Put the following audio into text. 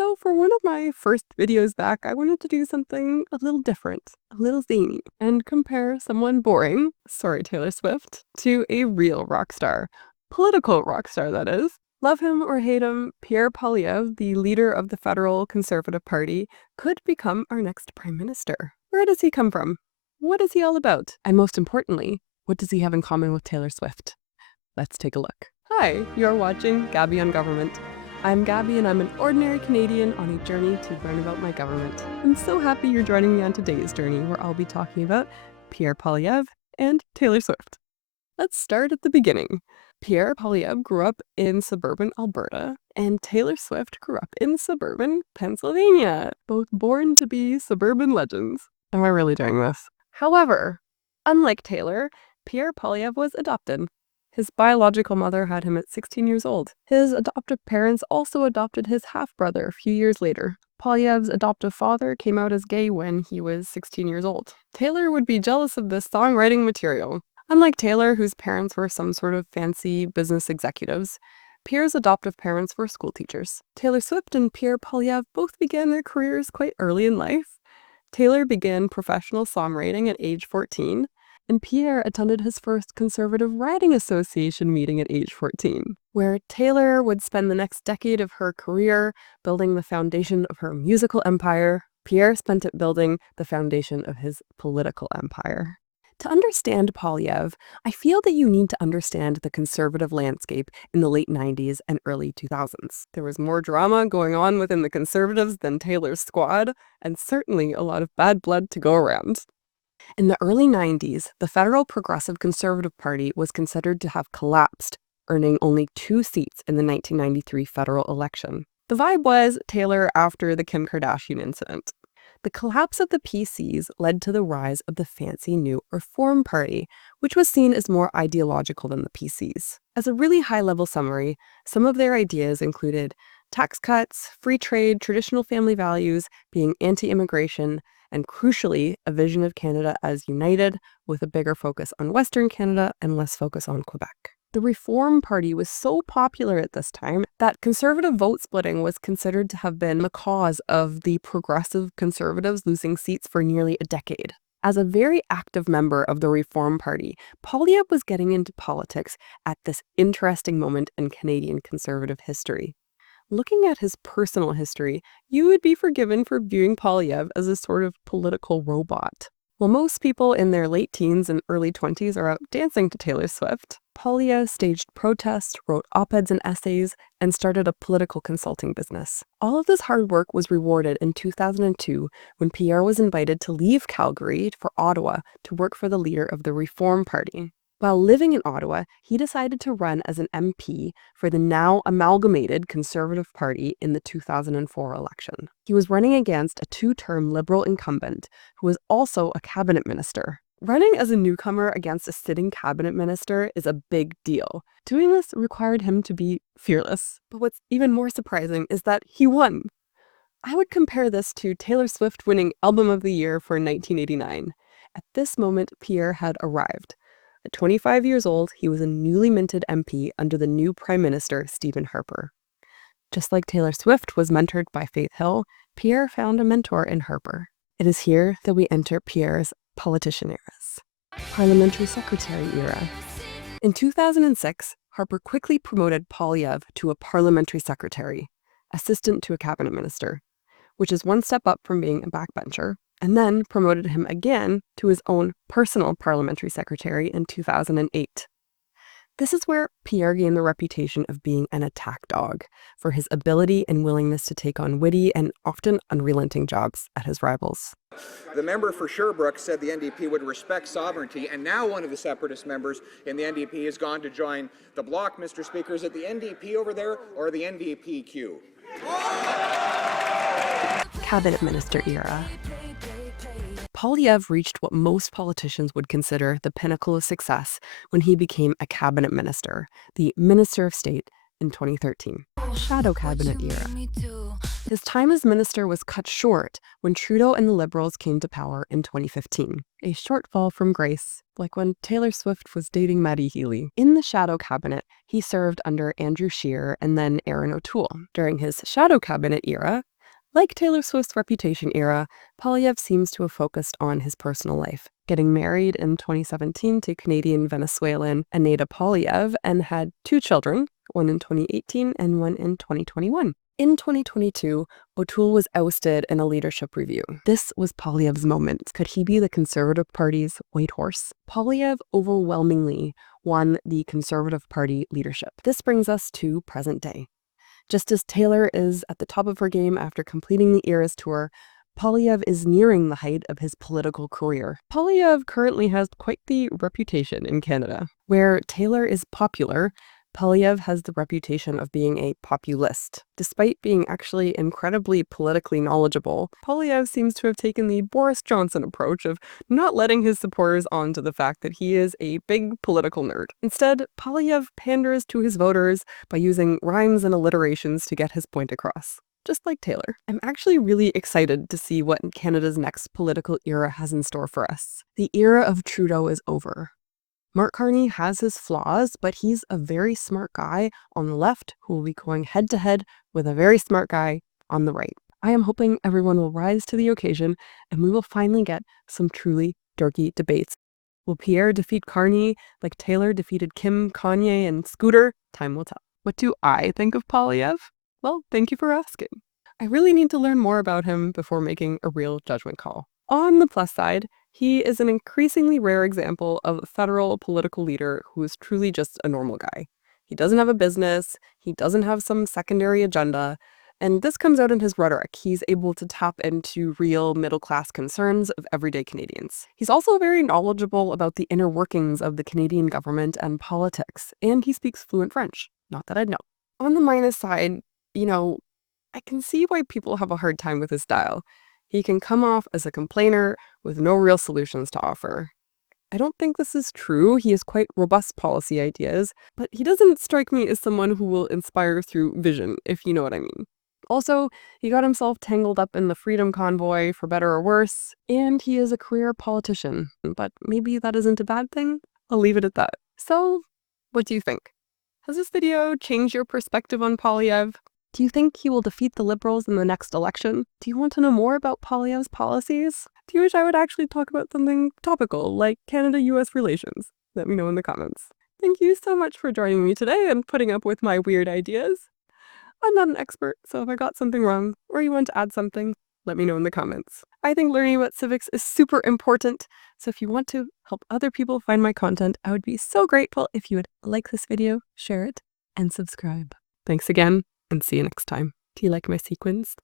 So for one of my first videos back, I wanted to do something a little different, a little zany, and compare someone boring, sorry Taylor Swift, to a real rock star. Political rock star, that is. Love him or hate him, Pierre Poilievre, the leader of the federal Conservative Party, could become our next prime minister. Where does he come from? What is he all about? And most importantly, what does he have in common with Taylor Swift? Let's take a look. Hi, you're watching Gabby on Government. I'm Gabby and I'm an ordinary Canadian on a journey to learn about my government. I'm so happy you're joining me on today's journey where I'll be talking about Pierre Poilievre and Taylor Swift. Let's start at the beginning. Pierre Poilievre grew up in suburban Alberta and Taylor Swift grew up in suburban Pennsylvania, both born to be suburban legends. Am I really doing this? However, unlike Taylor, Pierre Poilievre was adopted. His biological mother had him at 16 years old. His adoptive parents also adopted his half-brother a few years later. Poilievre's adoptive father came out as gay when he was 16 years old. Taylor would be jealous of this songwriting material. Unlike Taylor, whose parents were some sort of fancy business executives, Pierre's adoptive parents were school teachers. Taylor Swift and Pierre Poilievre both began their careers quite early in life. Taylor began professional songwriting at age 14, and Pierre attended his first Conservative Writing Association meeting at age 14, where Taylor would spend the next decade of her career building the foundation of her musical empire. Pierre spent it building the foundation of his political empire. To understand Poilievre, I feel that you need to understand the conservative landscape in the late 90s and early 2000s. There was more drama going on within the Conservatives than Taylor's squad, and certainly a lot of bad blood to go around. In the early 90s, the federal Progressive Conservative Party was considered to have collapsed, earning only 2 seats in the 1993 federal election. The vibe was Taylor after the Kim Kardashian incident. The collapse of the PCs led to the rise of the fancy new Reform Party, which was seen as more ideological than the PCs. As a really high-level summary, some of their ideas included tax cuts, free trade, traditional family values, being anti-immigration, and crucially, a vision of Canada as united, with a bigger focus on Western Canada and less focus on Quebec. The Reform Party was so popular at this time that Conservative vote splitting was considered to have been the cause of the Progressive Conservatives losing seats for nearly a decade. As a very active member of the Reform Party, Poilievre was getting into politics at this interesting moment in Canadian Conservative history. Looking at his personal history, you would be forgiven for viewing Poilievre as a sort of political robot. While most people in their late teens and early 20s are out dancing to Taylor Swift, Poilievre staged protests, wrote op-eds and essays, and started a political consulting business. All of this hard work was rewarded in 2002 when Pierre was invited to leave Calgary for Ottawa to work for the leader of the Reform Party. While living in Ottawa, he decided to run as an MP for the now amalgamated Conservative Party in the 2004 election. He was running against a 2-term Liberal incumbent who was also a cabinet minister. Running as a newcomer against a sitting cabinet minister is a big deal. Doing this required him to be fearless. But what's even more surprising is that he won. I would compare this to Taylor Swift winning Album of the Year for 1989. At this moment, Pierre had arrived. At 25 years old, he was a newly minted MP under the new Prime Minister, Stephen Harper. Just like Taylor Swift was mentored by Faith Hill, Pierre found a mentor in Harper. It is here that we enter Pierre's politician eras. Parliamentary Secretary era. In 2006, Harper quickly promoted Poilievre to a parliamentary secretary, assistant to a cabinet minister, which is one step up from being a backbencher, and then promoted him again to his own personal parliamentary secretary in 2008. This is where Pierre gained the reputation of being an attack dog for his ability and willingness to take on witty and often unrelenting jabs at his rivals. The member for Sherbrooke said the NDP would respect sovereignty, and now one of the separatist members in the NDP has gone to join the bloc. Mr. Speaker, is it the NDP over there or the NDPQ? Cabinet Minister era. Poilievre reached what most politicians would consider the pinnacle of success when he became a cabinet minister, the Minister of State, in 2013. Shadow Cabinet era. His time as minister was cut short when Trudeau and the Liberals came to power in 2015. A shortfall from grace, like when Taylor Swift was dating Maddie Healy. In the shadow cabinet, he served under Andrew Scheer and then Erin O'Toole. During his shadow cabinet era, Like Taylor Swift's Reputation era, Poilievre seems to have focused on his personal life, getting married in 2017 to Canadian-Venezuelan Aneta Poilievre and had two children, one in 2018 and one in 2021. In 2022, O'Toole was ousted in a leadership review. This was Poilievre's moment. Could he be the Conservative Party's white horse? Poilievre overwhelmingly won the Conservative Party leadership. This brings us to present day. Just as Taylor is at the top of her game after completing the Eras Tour, Poilievre is nearing the height of his political career. Poilievre currently has quite the reputation in Canada. Where Taylor is popular, Poilievre has the reputation of being a populist. Despite being actually incredibly politically knowledgeable, Poilievre seems to have taken the Boris Johnson approach of not letting his supporters on to the fact that he is a big political nerd. Instead, Poilievre panders to his voters by using rhymes and alliterations to get his point across. Just like Taylor. I'm actually really excited to see what Canada's next political era has in store for us. The era of Trudeau is over. Mark Carney has his flaws, but he's a very smart guy on the left who will be going head to head with a very smart guy on the right. I am hoping everyone will rise to the occasion and we will finally get some truly dorky debates. Will Pierre defeat Carney like Taylor defeated Kim, Kanye, and Scooter? Time will tell. What do I think of Poilievre? Well, thank you for asking. I really need to learn more about him before making a real judgment call. On the plus side, he is an increasingly rare example of a federal political leader who is truly just a normal guy. He doesn't have a business, he doesn't have some secondary agenda, and this comes out in his rhetoric. He's able to tap into real middle-class concerns of everyday Canadians. He's also very knowledgeable about the inner workings of the Canadian government and politics, and he speaks fluent French. Not that I'd know. On the minus side, I can see why people have a hard time with his style. He can come off as a complainer with no real solutions to offer. I don't think this is true. He has quite robust policy ideas, but he doesn't strike me as someone who will inspire through vision, if you know what I mean. Also, he got himself tangled up in the Freedom Convoy, for better or worse, and he is a career politician. But maybe that isn't a bad thing? I'll leave it at that. So, what do you think? Has this video changed your perspective on Poilievre? Do you think he will defeat the Liberals in the next election? Do you want to know more about Poilievre's policies? Do you wish I would actually talk about something topical, like Canada-US relations? Let me know in the comments. Thank you so much for joining me today and putting up with my weird ideas. I'm not an expert, so if I got something wrong, or you want to add something, let me know in the comments. I think learning about civics is super important, so if you want to help other people find my content, I would be so grateful if you would like this video, share it, and subscribe. Thanks again, and see you next time. Do you like my sequins?